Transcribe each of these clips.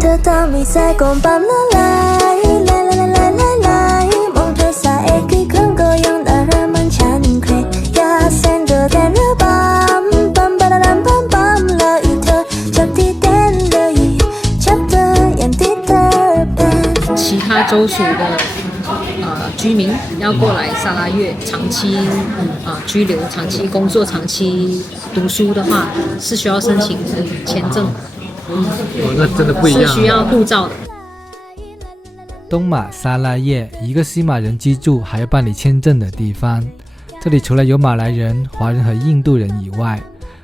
เธอทำให้ใจก่อนปั๊มละลายลายลายลายลายลายมองเธอสายเอกกี่ครั้งก็ยังได้เรื่องมันฉันเคยอยากเส้นเดินแค่เรือปั๊มปั๊มปั๊มปั๊มปั๊มปั๊มเลยเธอจับที่เต้นเลยจับเธออย่างที่เธอเป็น其他州属的居民要过来沙拉越长期居留、长期工作、长期读书的话，是需要申请签证。那真的不一样。是需要护照的。东马沙拉越，一个西马人居住还要办理签证的地方。这里除了有马来人、华人和印度人以外，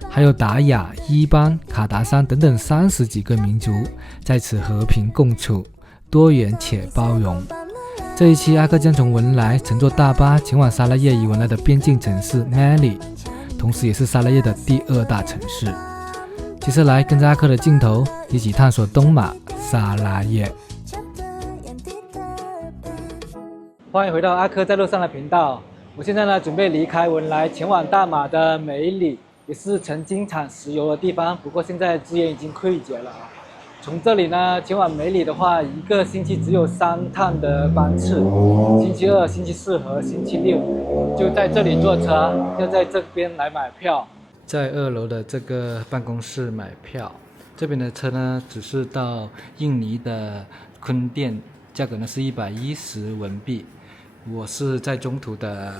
还有达雅、伊邦、卡达山等等30几个民族在此和平共处，多元且包容。这一期阿克将从文莱乘坐大巴前往沙拉越与文莱的边境城市 Meli， 同时也是沙拉越的第2大城市。接下来跟着阿克的镜头一起探索东马沙拉越。欢迎回到阿克在路上的频道。我现在呢准备离开文莱前往大马的梅里，也是曾经产石油的地方，不过现在资源已经枯竭了啊。从这里呢前往梅里的话，一个星期只有3趟的班次，星期2、星期4和星期6就在这里坐车，要在这边来买票，在2楼的这个办公室买票。这边的车呢只是到印尼的坤甸，价格呢是110文币。我是在中途的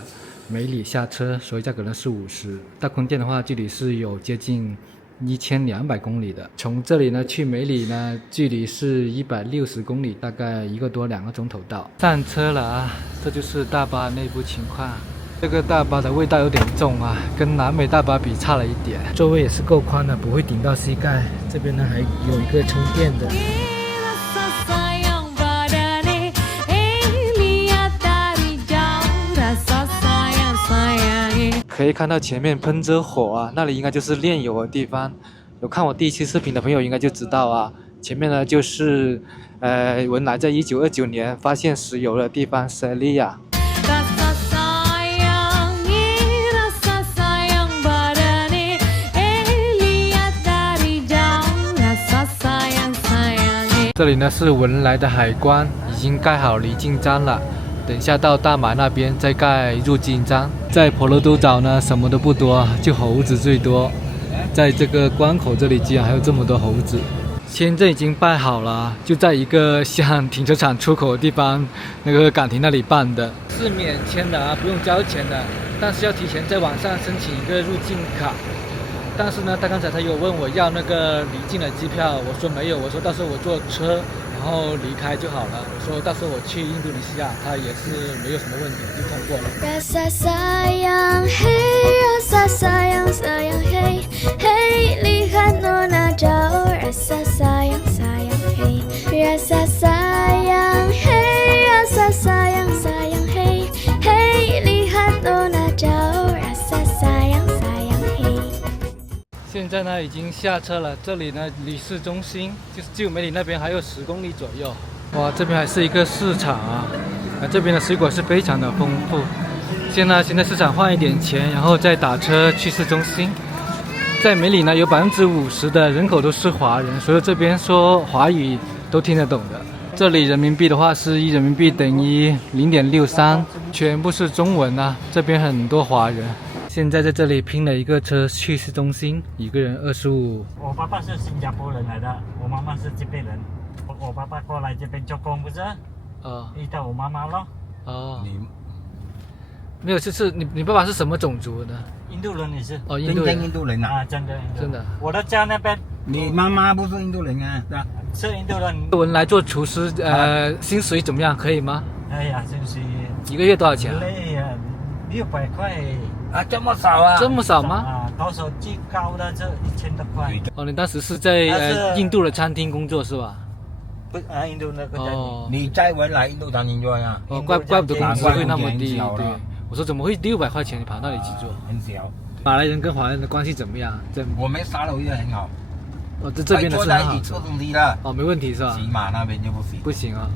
梅里下车，所以价格呢是50。到坤甸的话，距离是有接近1200公里的。从这里呢去梅里呢，距离是160公里，大概1个多2个钟头到。上车了啊，这就是大巴内部情况。这个大巴的味道有点重啊，跟南美大巴比差了一点。座位也是够宽的，不会顶到膝盖。这边呢还有一个充电的。可以看到前面喷着火啊，那里应该就是炼油的地方。有看我第一期视频的朋友应该就知道啊，前面呢就是文莱在1929年发现石油的地方 Selia。这里呢是文莱的海关，已经盖好离境章了。等一下到大马那边再盖入境章。在婆罗洲岛呢什么都不多，就猴子最多。在这个关口这里居然还有这么多猴子。签证已经办好了，就在一个像停车场出口的地方，那个岗亭那里办的，是免签的啊，不用交钱的，但是要提前在网上申请一个入境卡。但是呢，他刚才有问我要那个离境的机票，我说没有，我说到时候我坐车然后离开就好了。我说到时候我去印度尼西亚，他也是没有什么问题，就通过了。Rasa sayang hey, rasa sayang sayang hey, hey lihat nona jauh, rasa sayang sayang hey, rasa sayang hey, rasa sayang sayang hey, hey lihat nona jauh, rasa sayang sayang hey。现在呢已经下车了，这里呢离市中心就是旧梅里那边还有10公里左右。哇，这边还是一个市场啊，这边的水果是非常的丰富。先在市场换一点钱，然后再打车去市中心。在梅里呢有50%的人口都是华人，所以这边说华语都听得懂的。这里人民币的话是1人民币等于0.63，全部是中文啊，这边很多华人。现在在这里拼了一个车去市中心，一个人25。我爸爸是新加坡人来的，我妈妈是这边人。我爸爸过来这边做工不是？遇到我妈妈咯。你没有，是你爸爸是什么种族的？印度人也是。印度人。印度人啊，真的。我的家那边。你妈妈不是印度人啊？是吧？是印度人。文莱做厨师，薪水怎么样？可以吗？哎呀，薪水一个月多少钱？累呀，600块。啊，这么少啊？这么少吗？高手最高的这1000多块。你当时是在印度的餐厅工作是吧？不，印度那个餐厅。你在文莱印度餐厅做呀？怪不得工资会那么低。对，我说怎么会600块钱你跑那里去做？很小。马来人跟华人的关系怎么样？我们沙捞越很好。这边的是很好。做东西的。没问题是吧？西马那边就不行。不行啊。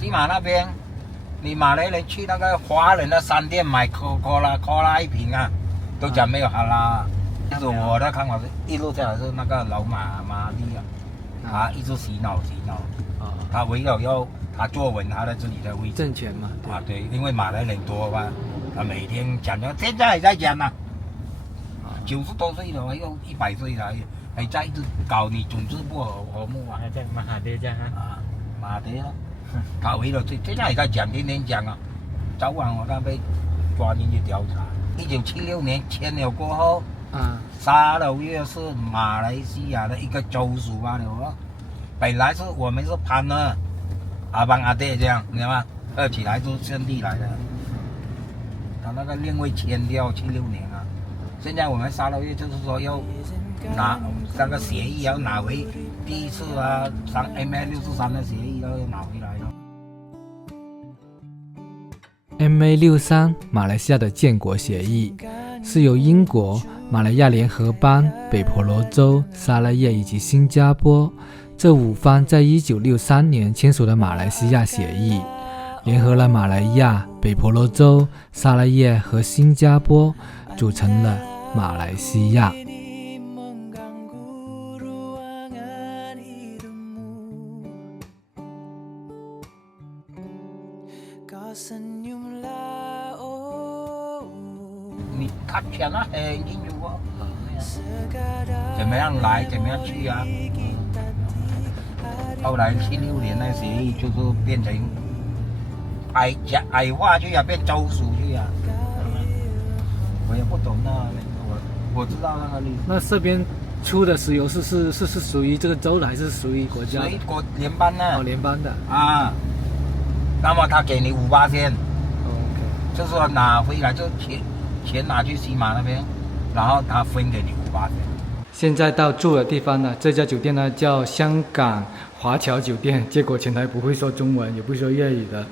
西马那边，你马来人去那个华人的商店买可拉一瓶啊，都讲没有哈拉。就是我的看法是，一路下来是那个老马玛丽啊。他一直洗脑。他为了要他坐稳他的自己的位置，挣钱嘛。对，因为马来人多嘛，他每天讲的，现在还在讲呢。90多岁了，又100岁了，还在一直搞你种子不和睦啊。在马哈迪这样马德了，他为了现在还在讲，天天讲啊，早晚我被抓进去调查。1976年签了过后，沙捞越是马来西亚的一个州属罢了。本来是我们是攀呢，阿邦阿爹这样，你知道吗？合起来是兄弟来的。他那个另会签掉76年啊。现在我们沙捞越就是说要拿那个协议，要拿回第一次上 MA63的协议要拿回来了。MA63 马来西亚的建国协议是由英国、马来亚联合邦、北婆罗洲、沙拉越以及新加坡这5方在1963年签署的马来西亚协议，联合了马来亚、北婆罗洲、沙拉越和新加坡，组成了马来西亚。他讲得很清楚哦，怎么样来，怎么样去啊？后来76年的协议就是变成矮化去啊，变州属去啊。我也不懂那，我知道那个历史。那这边出的石油是属于这个州的，还是属于国家？属于联邦的。联邦的啊。那么他给你5%，就是说拿回来就钱拿去西马那边，然后他分给你5%。现在到住的地方呢，这家酒店呢叫香港华侨酒店，结果前台不会说中文，也不会说粤语的。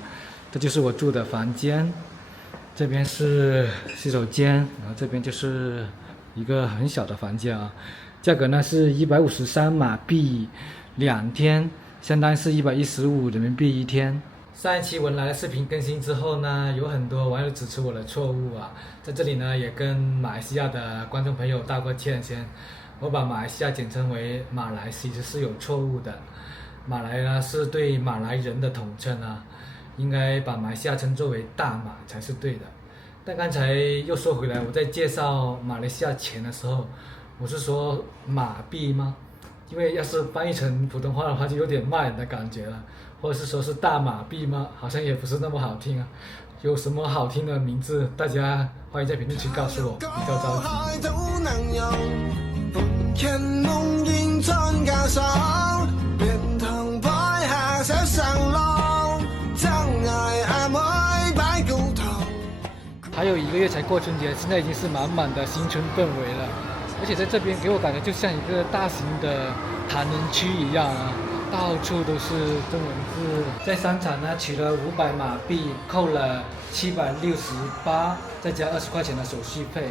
这就是我住的房间，这边是洗手间，然后这边就是一个很小的房间啊。价格呢是153马币2天，相当于是115人民币1天。上一期文莱的视频更新之后呢，有很多网友指出我的错误啊，在这里呢也跟马来西亚的观众朋友道个歉先。我把马来西亚简称为马来，其实是有错误的。马来呢是对马来人的统称啊，应该把马来西亚称作为大马才是对的。但刚才又说回来，我在介绍马来西亚钱的时候，我是说马币吗？因为要是翻译成普通话的话，就有点骂人的感觉了。或者是说是大马币吗？好像也不是那么好听啊。有什么好听的名字，大家欢迎在评论区告诉我，比较着急。还有1个月才过春节，现在已经是满满的新春氛围了。而且在这边给我感觉就像一个大型的唐人区一样啊，到处都是中文字。在商场呢取了500马币，扣了768，再加20块钱的手续费。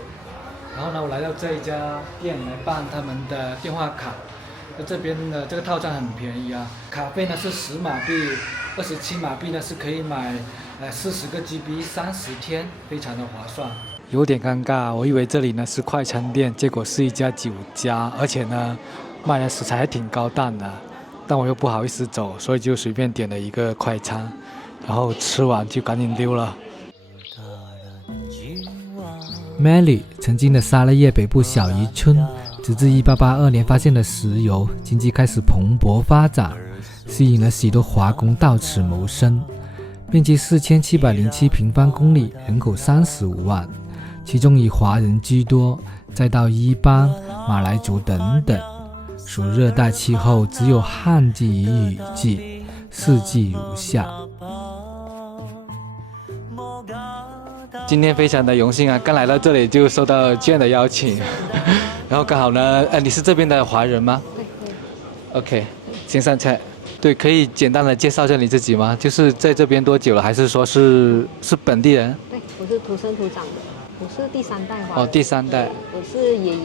然后呢，我来到这一家店来办他们的电话卡。这边的这个套餐很便宜啊，卡费呢是10马币，27马币呢是可以买40个 GB 30天，非常的划算。有点尴尬，我以为这里呢是快餐店，结果是一家酒家，而且呢卖的食材还挺高档的，但我又不好意思走，所以就随便点了一个快餐，然后吃完就赶紧溜了。Melly 曾经的沙拉越北部小渔村，直至1882年发现了石油，经济开始蓬勃发展，吸引了许多华工到此谋生。面积4707平方公里，人口35万，其中以华人居多，再到伊邦、马来族等等。属热带气候，只有旱季与雨季，四季如夏。今天非常的荣幸啊，刚来到这里就收到Jane的邀请，然后刚好呢，你是这边的华人吗？对。OK， 先上菜。对，可以简单的介绍一下你自己吗？就是在这边多久了，还是说是本地人？对，我是土生土长的，我是第3代华人。哦，第3代。我是爷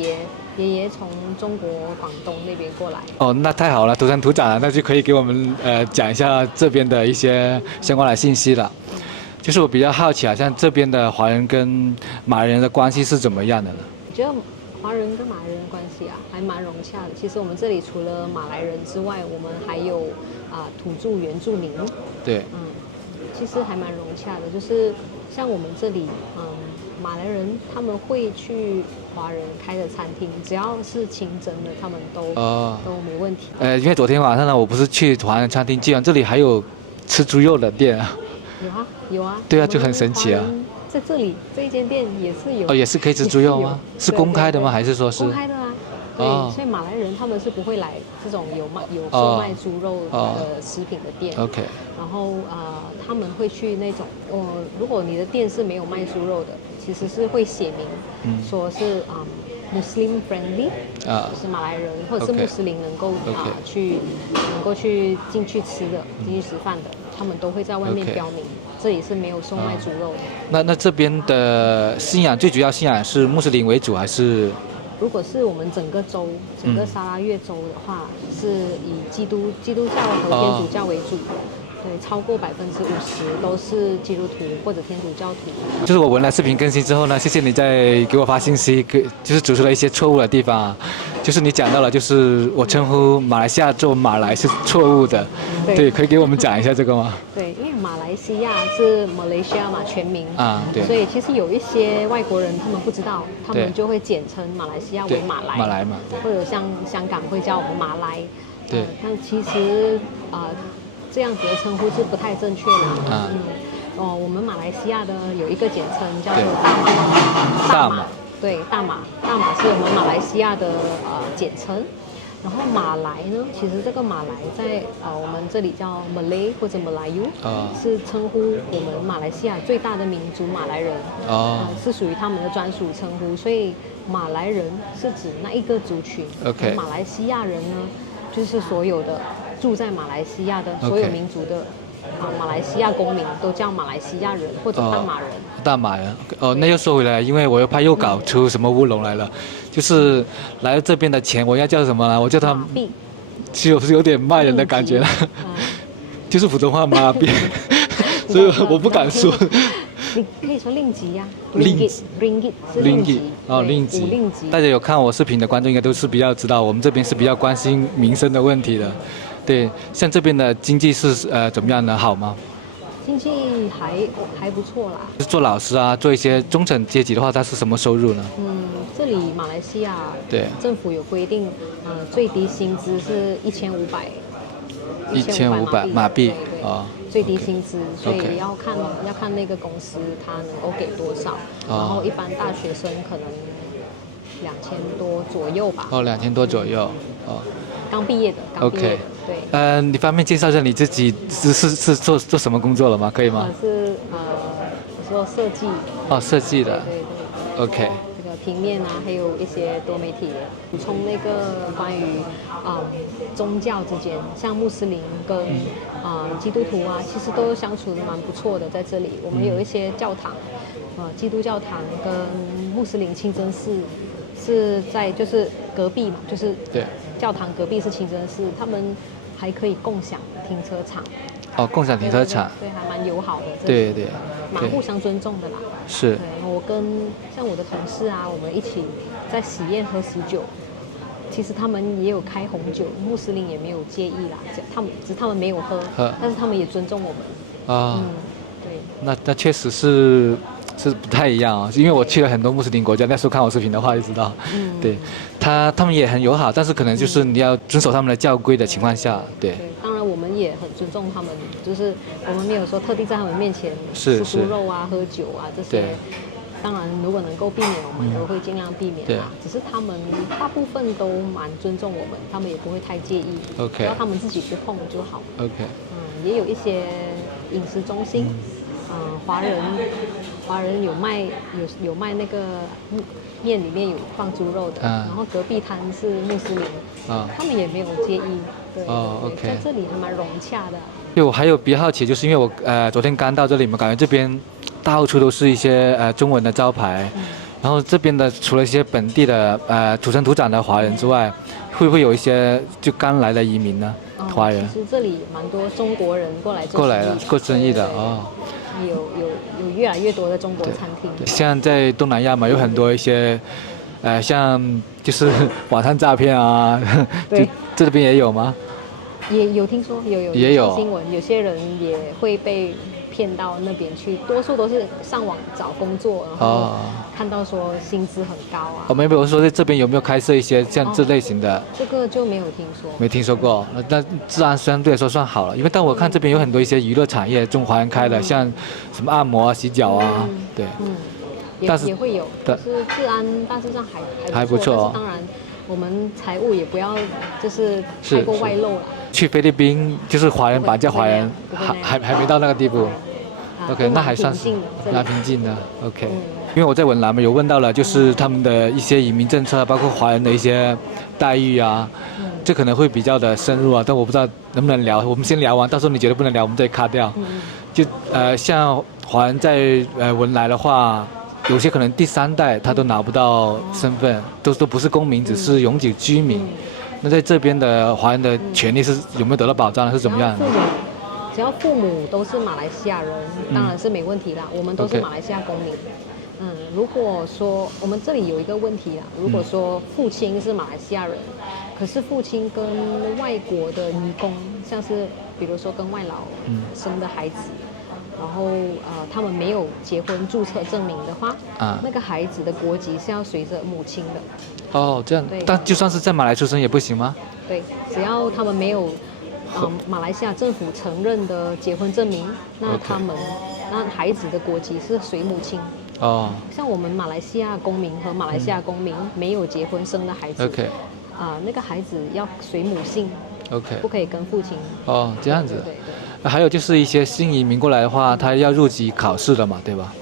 爷从中国广东那边过来。哦，那太好了，土生土长了，那就可以给我们讲一下这边的一些相关的信息了。就是我比较好奇啊，像这边的华人跟马来人的关系是怎么样的呢？我觉得华人跟马来人的关系啊，还蛮融洽的。其实我们这里除了马来人之外，我们还有土著原住民。对，其实还蛮融洽的。就是像我们这里，马来人他们会去华人开的餐厅，只要是清真的，他们都没问题。因为昨天晚上呢，我不是去华人餐厅，竟然这里还有吃猪肉的店啊。有啊。对啊，就很神奇啊。在这里这一间店也是有。也是可以吃猪肉吗？是公开的吗？还是说是？公开的啊。对，所以马来人他们是不会来这种有售卖猪肉的食品的店。OK。然后他们会去那种如果你的店是没有卖猪肉的，其实是会写明说是Muslim friendly，就是马来人或者是穆斯林能够去进去吃的、进去吃饭的，他们都会在外面标明，这里是没有售卖猪肉的。那这边的信仰最主要信仰是穆斯林为主还是？如果是我们整个州、整个沙拉越州的话，是以基督教和天主教为主。对，超过50%都是基督徒或者天主教徒。就是我文莱视频更新之后呢，谢谢你再给我发信息，就是指出了一些错误的地方啊。就是你讲到了，就是我称呼马来西亚做马来是错误的。对，可以给我们讲一下这个吗？对，因为马来西亚是 Malaysia 嘛，全名对，所以其实有一些外国人他们不知道，他们就会简称马来西亚为马来。马来嘛，对。或者像香港会叫我们马来。对。但其实这样子的称呼是不太正确的。我们马来西亚的有一个简称叫做大马。对，大马是我们马来西亚的简称。然后马来呢，其实这个马来在我们这里叫 Malay 或者 Melayu，是称呼我们马来西亚最大的民族马来人。是属于他们的专属称呼，所以马来人是指那一个族群。OK。马来西亚人呢，就是所有的住在马来西亚的所有民族的马来西亚公民都叫马来西亚人或者大马人。大马人那又说回来，因为我又怕又搞出什么乌龙来了，就是来到这边的钱我要叫什么呢？我叫他马币，其实我是有点卖人的感觉了，就是普通话马币，所以我不敢说。你可以说令吉呀，ringgit 是令吉令吉。大家有看我视频的观众应该都是比较知道，我们这边是比较关心民生的问题的。对，像这边的经济是怎么样呢？好吗？经济还不错啦。做老师啊，做一些中产阶级的话，他是什么收入呢？这里马来西亚政府有规定，最低薪资是1500马币最低薪资，所以要看那个公司它能够给多少。然后一般大学生可能2000多左右吧。2000多左右。刚毕业的。OK。对。你方便介绍一下你自己是做什么工作了吗？可以吗？我做设计。设计的。对。OK。这个平面啊，还有一些多媒体补充那个关于宗教之间，像穆斯林跟基督徒啊，其实都相处的蛮不错的。在这里，我们有一些教堂，基督教堂跟穆斯林清真寺是在就是隔壁嘛，就是对。教堂隔壁是清真寺，他们还可以共享停车场。共享停车场。对，还蛮友好的。对。蛮互相尊重的啦。是。我跟像我的同事啊，我们一起在喜宴喝喜酒，其实他们也有开红酒，穆斯林也没有介意啦，他们没有喝，但是他们也尊重我们。对。那确实是不太一样因为我去了很多穆斯林国家，那时候看我视频的话就知道。对，他们也很友好，但是可能就是你要遵守他们的教规的情况下，对。当然我们也很尊重他们，就是我们没有说特地在他们面前吃猪肉啊、喝酒啊这些。当然如果能够避免，我们都会尽量避免啦。只是他们大部分都蛮尊重我们，他们也不会太介意。OK。只要他们自己不碰就好。OK。也有一些饮食中心。华人有卖那个面里面有放猪肉的，然后隔壁摊是穆斯林，他们也没有介意。对。OK。在这里还蛮融洽的。对，我还有比较好奇，就是因为我昨天刚到这里嘛，感觉这边到处都是一些中文的招牌，然后这边的除了一些本地的土生土长的华人之外，会不会有一些就刚来的移民呢？华人。其实这里蛮多中国人过来做生意的。有越来越多的中国餐厅。像在东南亚嘛，有很多一些像就是网上诈骗啊，就这边也有吗？也有听说也有新闻，有些人也会被骗到那边去，多数都是上网找工作，然后看到说薪资很高啊。没有说在这边有没有开设一些像这类型的？这个就没有听说。没听说过，那治安相对来说算好了，因为但我看这边有很多一些娱乐产业，中华人开的，像什么按摩啊、洗脚啊，对。但是也会有，但是治安大致上还不错。当然，我们财务也不要就是太过外露了。去菲律宾就是华人绑架华人，还没到那个地步。OK， 那还算是蛮平静的。OK，因为我在文莱嘛，有问到了，就是他们的一些移民政策，包括华人的一些待遇啊，这可能会比较的深入啊，但我不知道能不能聊。我们先聊完，到时候你觉得不能聊，我们再卡掉。就像华人在文莱的话，有些可能第3代他都拿不到身份，都不是公民，只是永久居民。那在这边的华人的权利是有没有得到保障，是怎么样的？只要父母都是马来西亚人，当然是没问题啦。我们都是马来西亚公民。如果说我们这里有一个问题啦，如果说父亲是马来西亚人，可是父亲跟外国的移工，像是比如说跟外劳生的孩子，然后他们没有结婚注册证明的话，那个孩子的国籍是要随着母亲的。哦，这样。但就算是在马来出生也不行吗？对，只要他们没有马来西亚政府承认的结婚证明，那那孩子的国籍是随母亲。像我们马来西亚公民和马来西亚公民没有结婚生的孩子，那个孩子要随母姓，不可以跟父亲。这样子。对。还有就是一些新移民过来的话，他要入籍考试的嘛，对吧？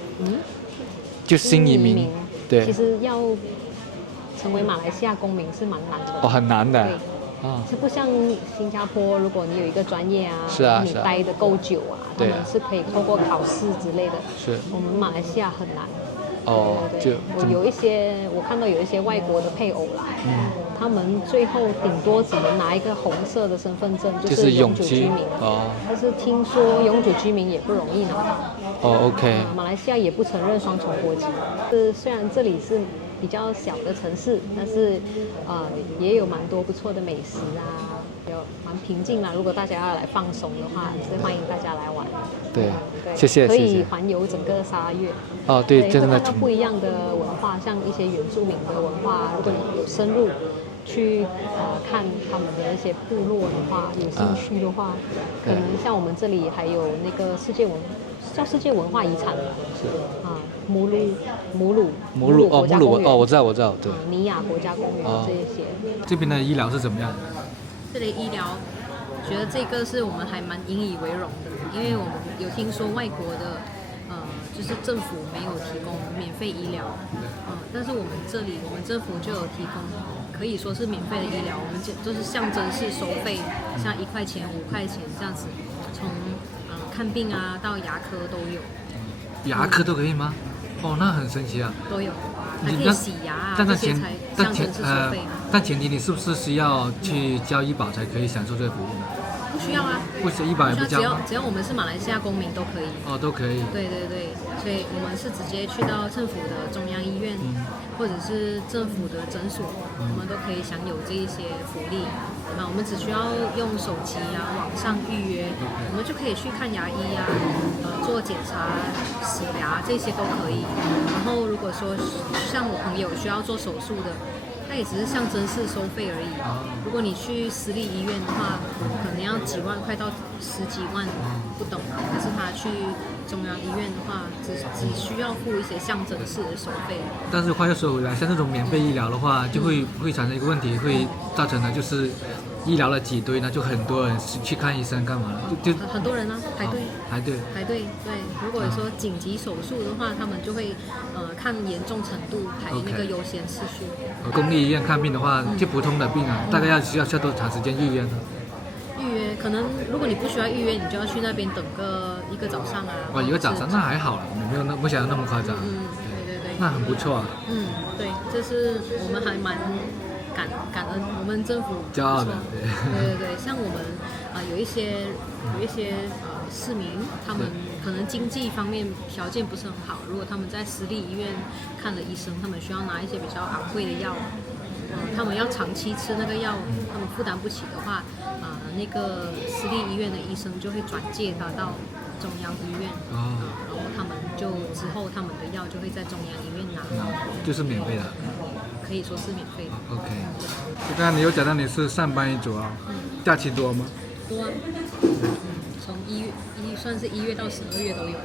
就新移民，对。其实要成为马来西亚公民是蛮难的。很难的。对。是不像新加坡，如果你有一个专业你待得够久他们是可以透过考试之类的。是。我们马来西亚很难。对。我看到有一些外国的配偶啦，他们最后顶多只能拿一个红色的身份证，就是永久居民。但是听说永久居民也不容易拿到。OK。马来西亚也不承认双重国籍。虽然这里是比较小的城市，但是也有蛮多不错的美食啊，有蛮平静啦。如果大家要来放松的话，是欢迎大家来玩。对，谢谢。可以环游整个沙拉越。对，真的。看到不一样的文化，像一些原住民的文化，如果你有深入去看他们的一些部落的话，有兴趣的话，可能像我们这里还有那个世界文化遗产母鲁国家公园。我知道，对。尼亚国家公园这些。这边的医疗是怎么样的？这里医疗，觉得这个是我们还蛮引以为荣的，因为我们有听说外国的就是政府没有提供免费医疗，但是我们政府就有提供，可以说是免费的医疗，我们都是象征式收费，像1块钱、5块钱这样子，从看病啊到牙科都有。牙科都可以吗？那很神奇啊。都有，还可以洗牙这些才象征式收费。但前提你是不是需要去交医保才可以享受这个服务呢？不需要啊，不需要医保也不交吗？只要我们是马来西亚公民都可以。都可以。对，所以我们是直接去到政府的中央医院，或者是政府的诊所，我们都可以享有这一些福利。我们只需要用手机网上预约，我们就可以去看牙医做检查、洗牙这些都可以。然后如果说像我朋友需要做手术的，它也只是象征式收费而已。如果你去私立医院的话，可能要几万块到10几万不等，可是他去中央医院的话，只需要付一些象征式的收费。但是话又说回来，像这种免费医疗的话，就会产生一个问题，会造成的就是医疗的挤兑呢，就很多人去看医生干嘛了？就很多人排队。对。如果说紧急手术的话，他们就会看严重程度排那个优先次序。公立医院看病的话，就普通的病大概需要多长时间预约呢？预约可能如果你不需要预约，你就要去那边等一个早上啊。一个早上那还好了，没有没想到那么夸张。对。那很不错啊。对，这是我们还蛮感恩我们政府骄傲的，对，像我们有一些市民，他们可能经济方面条件不是很好，如果他们在私立医院看了医生，他们需要拿一些比较昂贵的药，他们要长期吃那个药，他们负担不起的话，那个私立医院的医生就会转介他到中央医院，然后他们就之后他们的药就会在中央医院拿到，就是免费的，可以说是免费的。OK， 刚刚你有讲到你是上班一族啊，假期多吗？多啊，从算是1月到12月都有，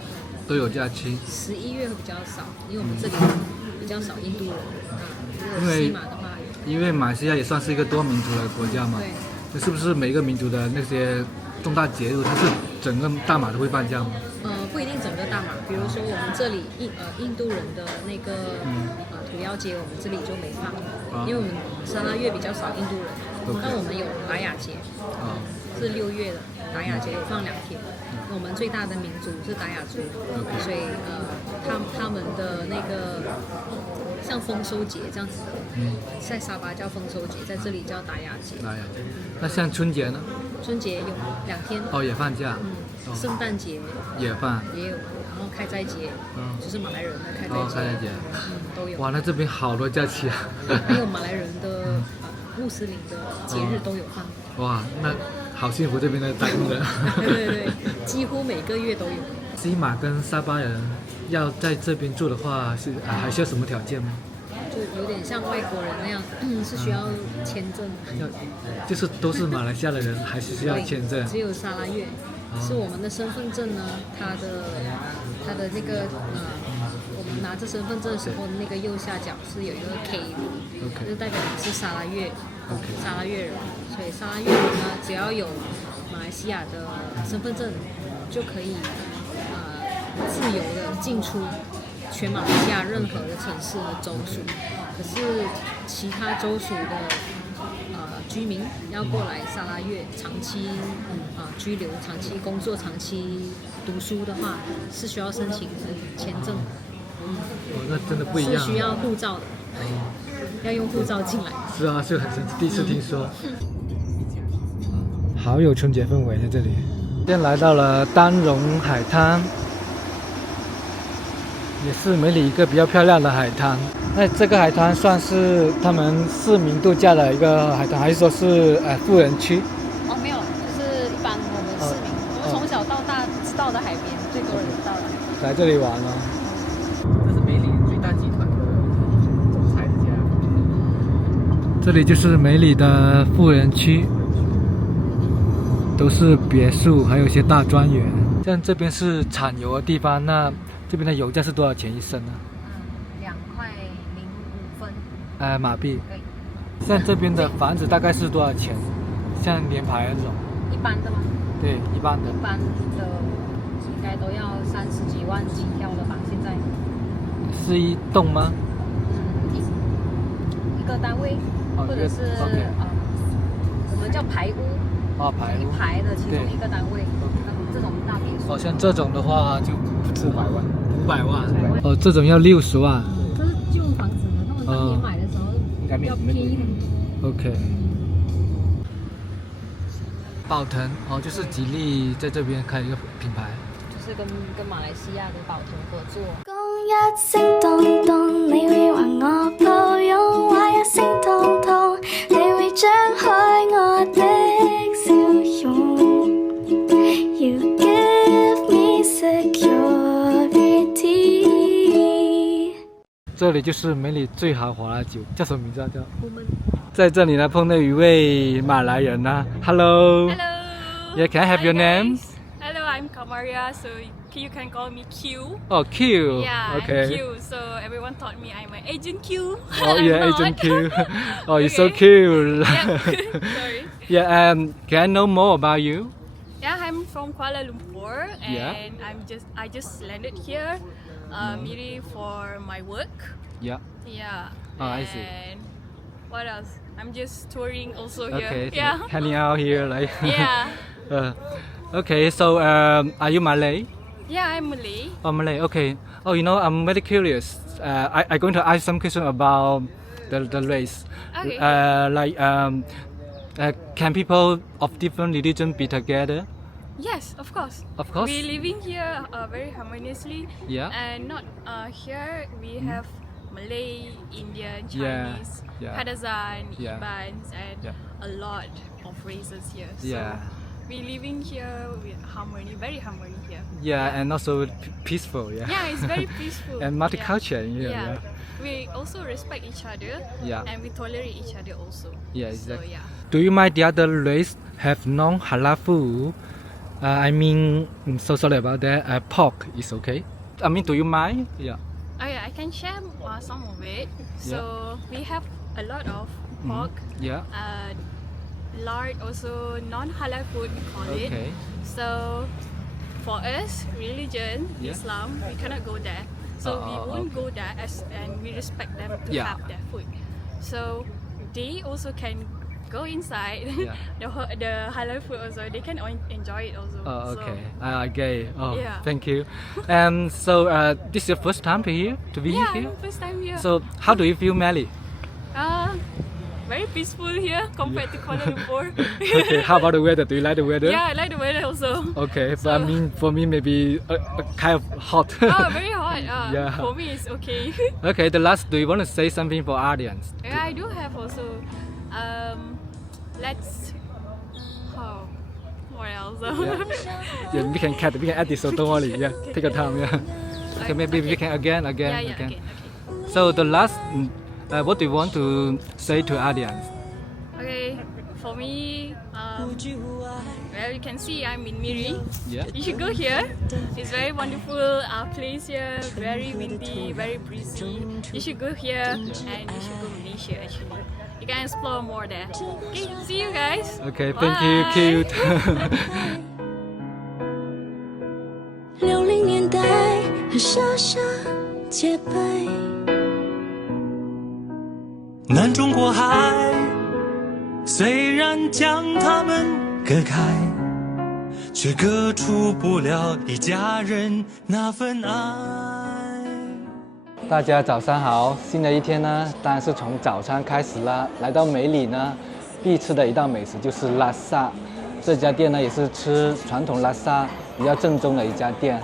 都有假期。11月会比较少，因为我们这里比较少印度人如果西马的话，因为马来西亚也算是一个多民族的国家嘛，对，是不是每个民族的那些重大节日，它是整个大马都会放假吗？不一定整个大马，比如说我们这里印度人的那个土妖节，我们这里就没放，因为我们沙拉月比较少印度人，但我们有达雅节，是6月的达雅节有放2天。我们最大的民族是达雅族，所以他们的那个像丰收节这样子的，在沙巴叫丰收节，在这里叫达雅节。达雅节。那像春节呢？春节有2天。也放假。圣诞节也放。也有，然后开斋节，就是马来人的开斋节。开斋节。都有。哇，那这边好多假期啊！还有马来人的穆斯林的节日都有放。哇，那好幸福这边的打工人。对，几乎每个月都有。西马跟沙巴人要在这边住的话，还需要什么条件吗？就有点像外国人那样，是需要签证。就是都是马来西亚的人，还是需要签证？只有沙拉越是我们的身份证呢，它的那个我们拿着身份证的时候，那个右下角是有一个 K， 就是代表你是沙拉越，沙拉越人。所以沙拉越人呢，只要有马来西亚的身份证，就可以自由的进出全马来西亚任何的城市和州属。可是其他州属的居民要过来沙拉越长期居留、长期工作、长期读书的话，是需要申请签证。那真的不一样。是需要护照的，要用护照进来。是啊，是很神奇，第一次听说。好有春节氛围在这里。现在来到了丹绒海滩，也是梅里一个比较漂亮的海滩。那这个海滩算是他们市民度假的一个海滩，还是说是富人区？没有，就是一般我们市民，我们从小到大知道的海边，最多人知道的。来这里玩哦。这是梅里最大集团的总裁的家。这里就是梅里的富人区。都是别墅，还有一些大庄园。像这边是产油的地方，那这边的油价是多少钱一升呢？2块05分。马币。对。像这边的房子大概是多少钱？像联排那种。一般的吗？对，一般的。一般的应该都要30几万起跳的吧？现在。是一栋吗？一个单位，或者是我们叫排屋。排屋。一排的其中一个单位，这种大别墅。像这种的话就不止500万，500万。这种要60万。这是旧房子的，那么当年买的时候要便宜很多。OK。宝腾就是吉利在这边开一个品牌，就是跟马来西亚的寶騰合作。講一聲咚咚，你會還我抱擁；話一聲痛痛，你會張開我的笑容。You give me security。这里就是梅里最豪华的酒，叫什么名字啊？叫富门。在这里呢，碰到一位马来人啊 ，Hello。Yeah, can I have your name? Hello, I'm Kamaria, so you can call me Q. Oh, Q. Yeah, okay. I'm Q. So everyone thought me I'm an Agent Q. Oh yeah, Agent Q. Oh, you're so cute. Yeah. Sorry. Yeah, can I know more about you? Yeah, I'm from Kuala Lumpur, and I just landed here, really for my work. Yeah. Yeah. Oh, I see. And what else? I'm just touring also Okay. here. Yeah. Hanging out here, like. Yeah. Okay, so are you Malay? Yeah, I'm Malay. Oh, Malay. Okay. Oh, I'm very curious. I'm going to ask some question about the race. Okay. Can people of different religion be together? Yes, of course. Of course. We living here very harmoniously. Yeah. And not here we have Malay, Indian, Yeah, Chinese, yeah. Kadazan, Yeah. Ibans, and Yeah. a lot of races here. So Yeah. we living here with harmony, very harmony here. Yeah, and also peaceful. Yeah. Yeah, it's very peaceful. And multicultural. Yeah. Yeah. Yeah. We also respect each other. Yeah. And we tolerate each other also. Yeah, So exactly. yeah. Do you mind the other race have non-halal food? I mean, I'm so sorry about that. Pork is okay. I mean, do you mind? Yeah. Oh yeah, I can share some of it. So we have a lot of pork, Yeah. lard, also non-halal food we call it. Okay. So for us, religion, Yeah. Islam, we cannot go there. So we won't okay. go there and we respect them to Yeah. have their food. So they also can go inside Yeah. the halal food also. They can enjoy it also. Oh, So, okay. I get it. Oh, Yeah. thank you. So this is your first time here to be yeah, here. first time here. So how do you feel, Melly? Very peaceful here compared to Kuala Lumpur. Okay. How about the weather? Do you like the weather? Yeah, I like the weather also. Okay, but I mean, for me, maybe a kind of hot. Oh, very hot. Yeah. For me, it's okay. Okay, the last. Do you want to say something for audience? Yeah, I do have also. Let's. Oh, what else? Yeah, we can cut. We can add this. So don't worry. Yeah, take your time. Yeah. Okay, maybe we can again. Yeah, yeah, again. okay. So the last, what do you want to say to audience? Okay, for me, well, you can see I'm in Miri. Yeah. You should go here. It's very wonderful place here. Very windy, very breezy. You should go here and you should go Malaysia actually. You can explore more there. Okay, see you guys. Okay, thank you, Bye. cute. 60年代和傻傻洁白。南中国海，虽然将他们隔开，却隔出不了一家人那份爱。大家早上好，新的一天呢，当然是从早餐开始啦。来到梅里呢，必吃的一道美食就是拉萨。这家店呢，也是吃传统拉萨比较正宗的一家店。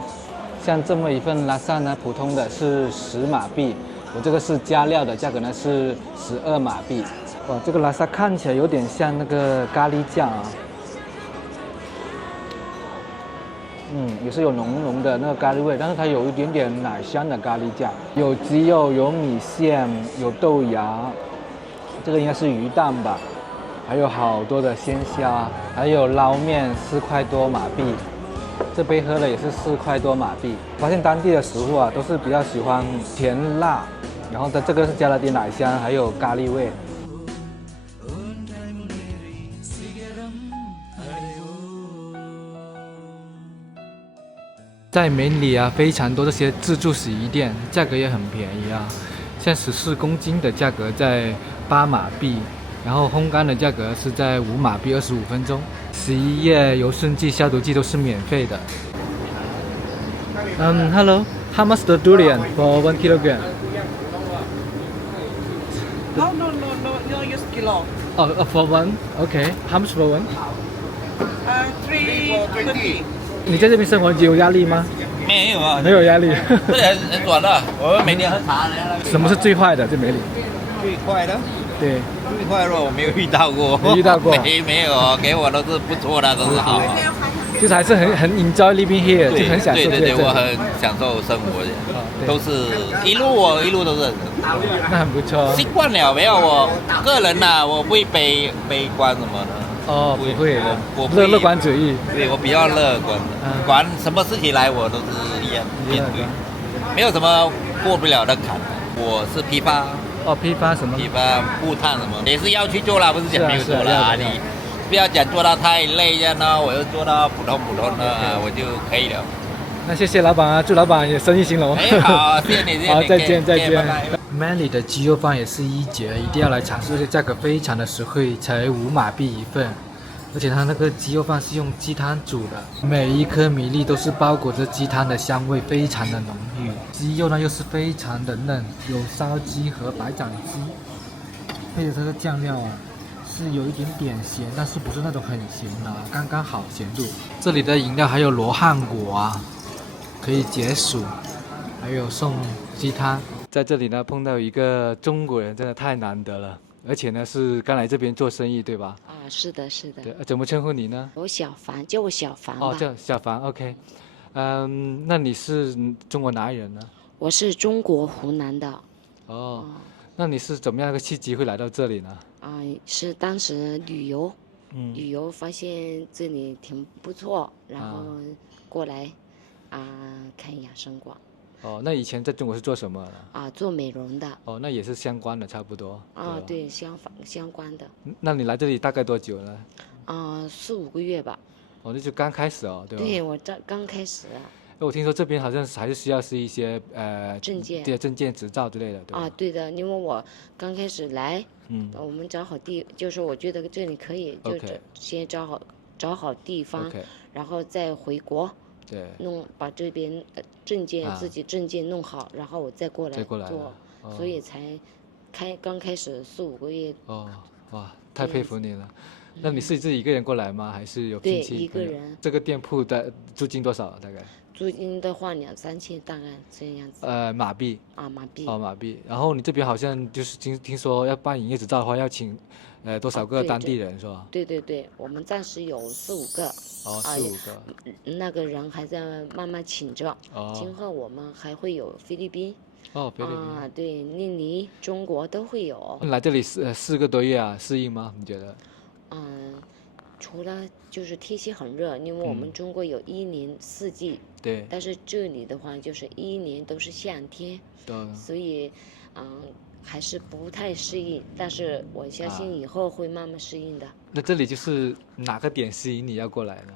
像这么一份拉萨呢，普通的是10马币，我这个是加料的，价格呢是12马币。哇，这个拉萨看起来有点像那个咖喱酱啊。也是有浓浓的那个咖喱味，但是它有一点点奶香的咖喱酱，有鸡肉，有米线，有豆芽，这个应该是鱼蛋吧，还有好多的鲜虾，还有捞面4块多马币，这杯喝的也是4块多马币。发现当地的食物啊，都是比较喜欢甜辣，然后它这个是加了点奶香，还有咖喱味。在梅里啊，非常多这些自助洗衣店，价格也很便宜啊。像14公斤的价格在8马币，然后烘干的价格是在5马币25分钟。洗衣液、油顺剂、消毒剂都是免费的。Hello, how much the durian for 1 kilogram? No, use kilo. Oh, for one, okay. How much for one? 320. 你在这边生活有压力吗？没有啊，没有压力。这里很短的，我每天喝茶的。什么是最坏的？在梅里？最快的？对，最快的我没有遇到过。没遇到过没有，给我都是不错的，都是好。就是还是很 enjoy living here，就很享受对，这里。我很享受生活的，都是一路都是。那很不错。习惯了，没有我个人呐，我不会悲观什么的。哦，不会的，我乐观主义。对，我比较乐观的，管什么事情来我都是一样面对，没有什么过不了的坎。我是批发。哦，批发什么？批发布炭什么也是要去做啦，不是讲没有做啦。你不要讲做到太累这样呢，我就做到普通的我就可以了。那谢谢老板啊，祝老板也生意兴隆。哎，好，谢谢你，好，再见。拜拜。Manly 的鸡肉饭也是一绝，一定要来尝试，而且价格非常的实惠，才5马币一份。而且它那个鸡肉饭是用鸡汤煮的，每一颗米粒都是包裹着鸡汤的香味，非常的浓郁。鸡肉呢又是非常的嫩，有烧鸡和白斩鸡，配着它的酱料啊，是有一点点咸，但是不是那种很咸啊，刚刚好咸度。这里的饮料还有罗汉果啊，可以解暑，还有送鸡汤。在这里呢碰到一个中国人，真的太难得了，而且呢是刚来这边做生意，对吧？啊，是的，是的。对，怎么称呼你呢？我小凡，叫我小凡吧。哦，叫小凡 ，OK。那你是中国哪里人呢？我是中国湖南的。哦，那你是怎么样的契机会来到这里呢？是当时旅游发现这里挺不错，然后过来看养生馆。哦，那以前在中国是做什么的？做美容的。哦，那也是相关的，差不多。对，相关的。那你来这里大概多久呢？4、5个月吧。哦，那就刚开始哦，对吧？对，我刚开始啊。我听说这边好像还是需要是一些证件，对，证件、执照之类的，对吧？对的，因为我刚开始来，我们找好地，就是我觉得这里可以，就先找好地方，然后再回国。对，把这边证件自己证件弄好，然后我再过来做，所以才刚开始4、5个月。哦，哇，太佩服你了。那你是自己一个人过来吗？还是有亲戚？对，一个人。这个店铺的租金多少大概？租金的话2、3千，大概这样子。马币。马币。哦，马币。然后你这边好像就是听说要办营业执照的话，要请多少个当地人是吧？对对对，我们暂时有4、5个。哦，4、5个。那个人还在慢慢请着。今后我们还会有菲律宾。哦，菲律宾。对，印尼、中国都会有。来这里4个多月啊，适应吗？你觉得？除了就是天气很热，因为我们中国有1年4季，对。但是这里的话就是1年都是夏天，所以还是不太适应，但是我相信以后会慢慢适应的。那这里就是哪个点吸引你要过来呢？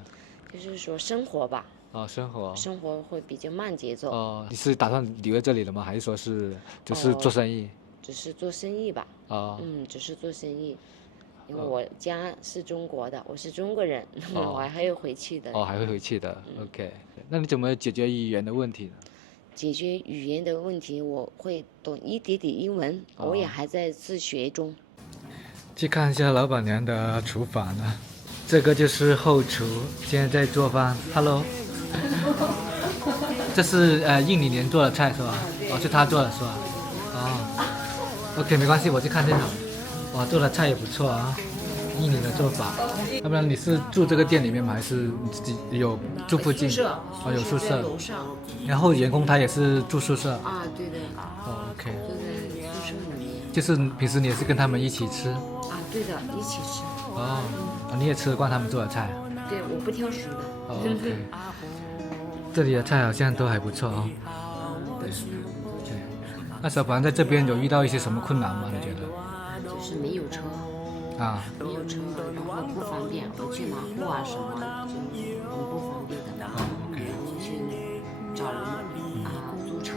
就是说生活吧。生活会比较慢节奏。你是打算留在这里的吗？还是说是就是做生意？只是做生意吧。只是做生意。因为我家是中国的，我是中国人，我还会回去的。还会回去的。OK， 那你怎么解决语言的问题呢？解决语言的问题，我会懂一点点英文，我也还在自学中。去看一下老板娘的厨房呢，这个就是后厨，现在在做饭。Hello， 这是印尼人做的菜是吧？是他做的是吧？OK， 没关系，我去看就好。哇，做的菜也不错啊，印尼的做法。要不然你是住这个店里面吗？还是你自己有住附近？有宿舍。楼上。然后员工他也是住宿舍。对的。OK。住在宿舍里面。就是平时你也是跟他们一起吃？对的，一起吃。你也吃得惯他们做的菜？对，我不挑食的。OK。这里的菜好像都还不错哦。对。那小凡在这边有遇到一些什么困难吗？你觉得？就是没有车。没有车，然后不方便，我去拿货什么就很不方便的。OK。去找人租车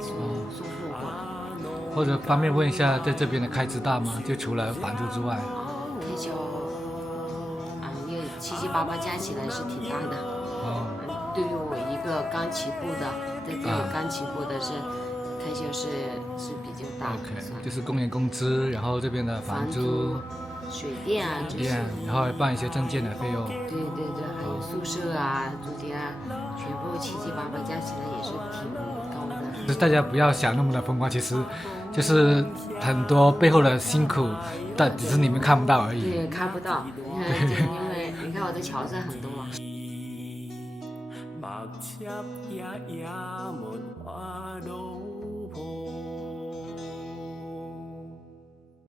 送货过来。或者方便问一下，在这边的开支大吗？就除了房租之外。开销因为7、8加起来是挺大的。对于我一个刚起步的，在这里刚起步的是。开销是比较大的。OK， 就是工人工资，然后这边的房租、水电这些，然后办一些证件的费用。对，还有宿舍租金全部7、8加起来也是挺高的。就是大家不要想那么的风光，其实就是很多背后的辛苦，但只是你们看不到而已。对，看不到。因为你看我的桥上很多。白chấp也沒話到。